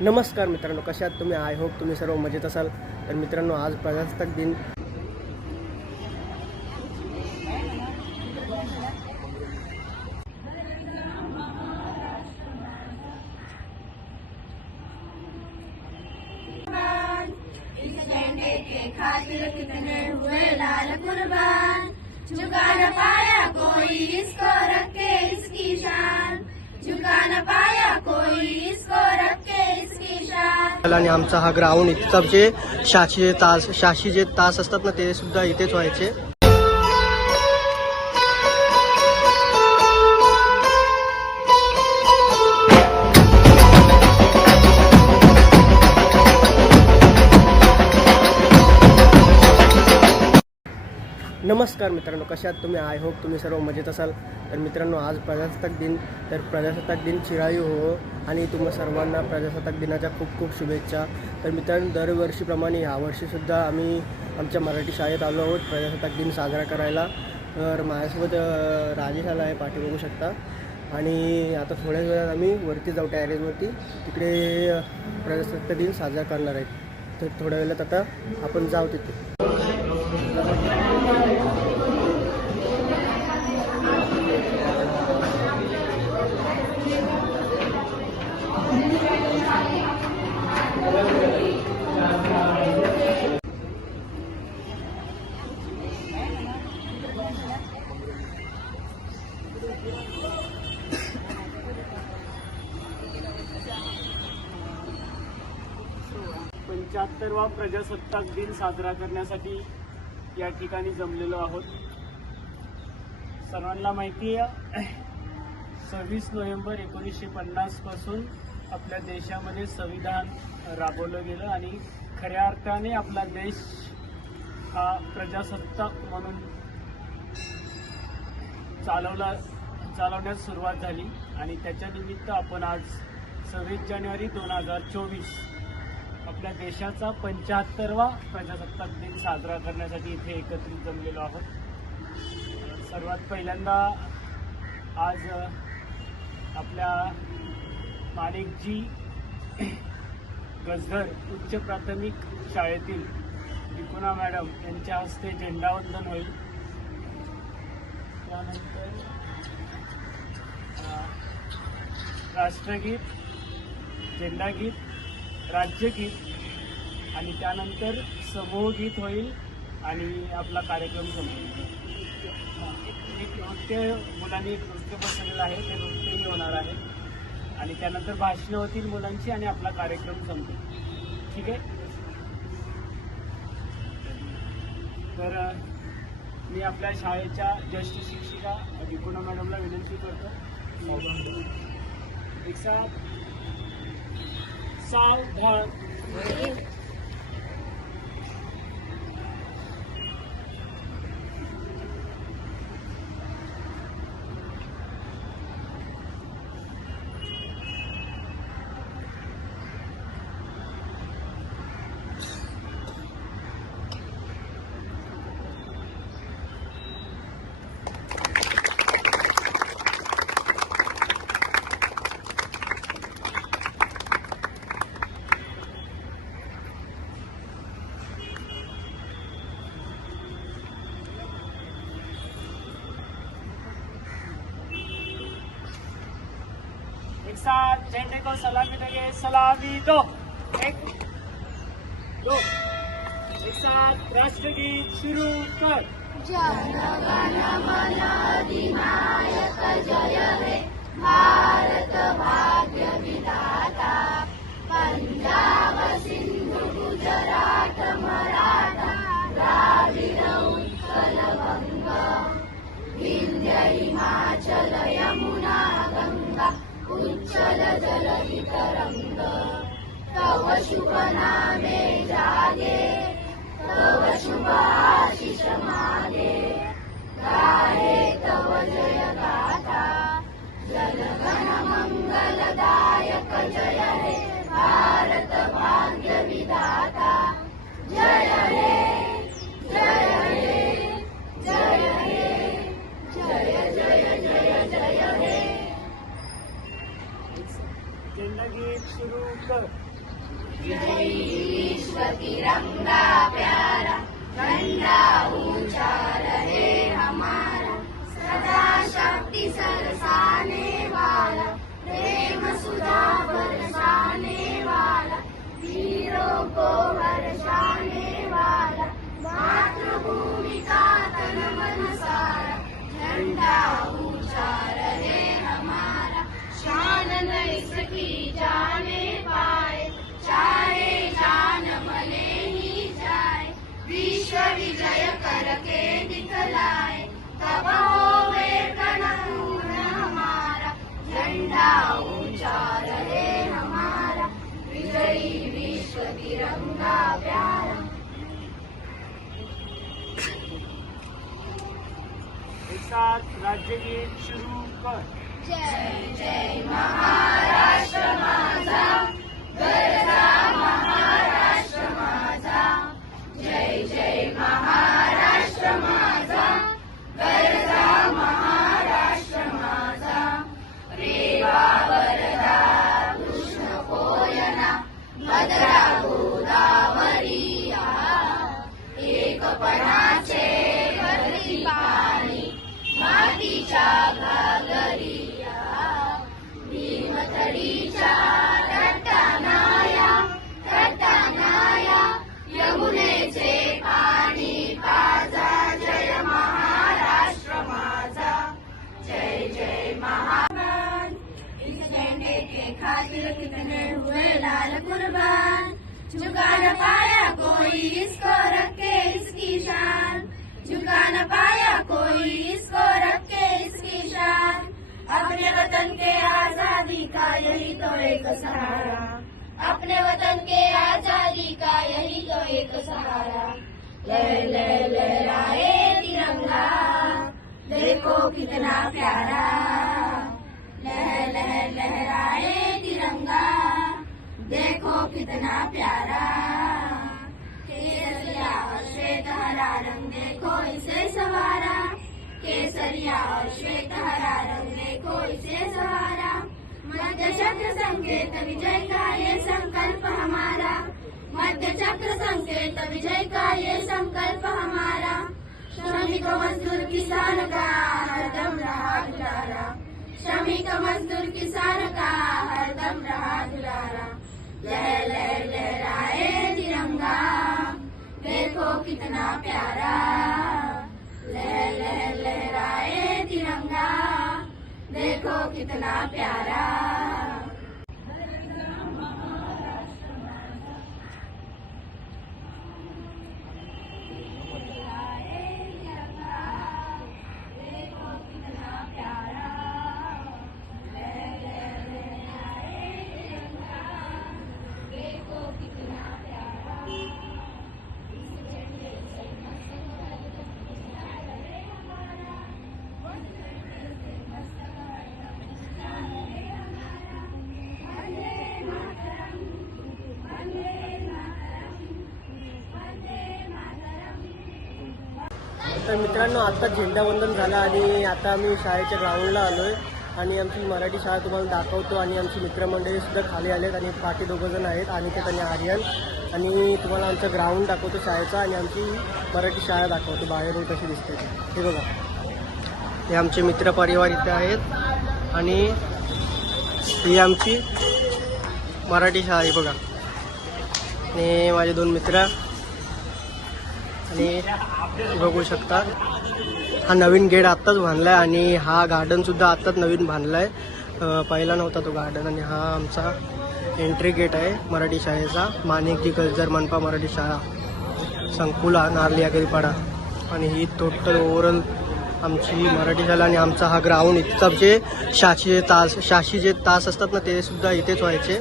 नमस्कार मित्रांनो कशात तुम्ही? आय होप तुम्ही सर्व मजेत असाल. तर मित्रांनो, आज प्रजासत्ताक दिन. झुका न पाया कोई, इसको रखे इसकी शान। झुका पाया कोई इसको रखे इसकी शान आणि आमचा हा ग्राउंड इथचा जे शाशीचे तास शाशीचे तास असतात ना ते सुद्धा इथेच व्हायचे. नमस्कार मित्रांनो कशात तुम्ही? आय होप तुम्ही सर्व मजेत असाल. तर मित्रांनो आज प्रजासत्ताक दिन. तर प्रजासत्ताक दिन चिरायू हो आणि तुम्हा सर्वांना प्रजासत्ताक दिनाच्या खूप खूप शुभेच्छा. तर मित्रांनो दरवर्षीप्रमाणे यावर्षीसुद्धा आम्ही आमच्या मराठी शाळेत आलो आहोत प्रजासत्ताक दिन साजरा करायला. तर माझ्यासोबत राजेश आला आहे पाठी बघू शकता. आणि आता थोड्या वेळात आम्ही वरती जाऊ टॅरेजवरती तिकडे प्रजासत्ताक दिन साजरा करणार आहेत. तर थोड्या वेळात आता आपण जाऊ तिथे. पंच्याहत्तरवा प्रजासत्ताक दिन साजरा करण्यासाठी या ठिकाणी जमलेलो आहोत. सर्वांना माहिती आहे सव्वीस नोव्हेंबर एकोणीसशे पन्नासपासून आपल्या देशामध्ये संविधान राबवलं गेलं आणि खऱ्या अर्थाने आपला देश हा प्रजासत्ताक म्हणून चालवला चालवण्यास सुरुवात झाली. आणि त्याच्या निमित्त आपण आज सव्वीस जानेवारी दोन हजार चोवीस आपल्या देशाचा पंच्याहत्तरवा प्रजासत्ताक दिन साजरा करण्यासाठी इथे एकत्रित जमलेलो आहोत. सर्वात पहिल्यांदा आज आपल्या माणिकजी गजधर उच्च प्राथमिक शाळेतील विकुणा मॅडम यांच्या हस्ते झेंडावंदन होईल. त्यानंतर राष्ट्रगीत झेंडागीत राज्यगीत आणि त्यानंतर समूहगीत होईल आणि आपला कार्यक्रम संपेल एक नृत्य मुलांनी एक नृत्य बसवलेलं आहे ते नृत्यही होणार आहे. आणि त्यानंतर भाषणं होतील मुलांची आणि आपला कार्यक्रम संपेल. ठीक आहे? तर मी आपल्या शाळेच्या ज्येष्ठ शिक्षिका विपुणा मॅडमला विनंती करतो. एक साथ सावधान एक साथ झंडे को सलामी देंगे सलामी दो एक दो एक साथ राष्ट्रगीत शुरू कर शुभनामे जागे। तव शुभाशिष मागे जाये करके दिखलाए तब होवे पूर्ण हमारा झंडा ऊंचा रहे हमारा विजयी विश्व तिरंगा प्यारा। एक साथ राज्यगीत शुरू कर। जय जय महाराष्ट्र माझा कुर्बान। झुका न पाया कोई इसको रखे इसकी शान। झुका न पाया कोई इसको रखे इसकी शान। अपने वतन के आज़ादी का यही तो एक सहारा। अपने वतन के आज़ादी का यही तो एक सहारा। लह लह लहराए तिरंगा। देखो कितना प्यारा। कितना प्यारा। केसरिया और श्वेत हरा रंग देखो इसे सवारा। केसरिया और श्वेत हरा रंग देखो इसे सवारा। मध्य चक्र संकेत विजय का ये संकल्प हमारा। मध्य चक्र संकेत विजय का ये संकल्प हमारा। श्रमिक मजदूर किसान का हरदम रहा दुलारा श्रमिक मजदूर किसान का हरदम रहा दुलारा लह लह लहराए तिरंगा देखो कितना प्यारा लह लहराए तिरंगा. देखो कितना प्यारा. तर मित्रांनो आत्ता झेंडावंदन झालं आणि आता आम्ही शाळेच्या ग्राउंडला आलो आहे आणि आमची मराठी शाळा तुम्हाला दाखवतो आणि आमची मित्रमंडळी सुद्धा खाली आलेत आणि पाठी दोघं जण आहेत आणि ते त्यांनी आर्यन. आणि तुम्हाला आमचं ग्राउंड दाखवतो शाळेचा आणि आमची मराठी शाळा दाखवतो. बाहेरून कशी दिसते हे बघा. हे आमचे मित्र परिवार इथे आहेत. आणि ही आमची मराठी शाळा आहे बघा. आणि माझे दोन मित्र. आणि बघू शकता हा नवीन गेट आत्ताच बांधला आहे आणि हा गार्डन सुद्धा आत्ताच नवीन बांधला आहे पहिला नव्हता तो गार्डन आणि हा आमचा एंट्री गेट आहे मराठी शाळेचा. माणिकजी कल्चर मनपा मराठी शाळा संकुला नारली आणि ही टोटल ओव्हरऑल आमची मराठी शाळा आणि आमचा हा ग्राउंड इथं जे शाशीचे तास शाशीचे तास असतात ना ते सुद्धा इथेच व्हायचे.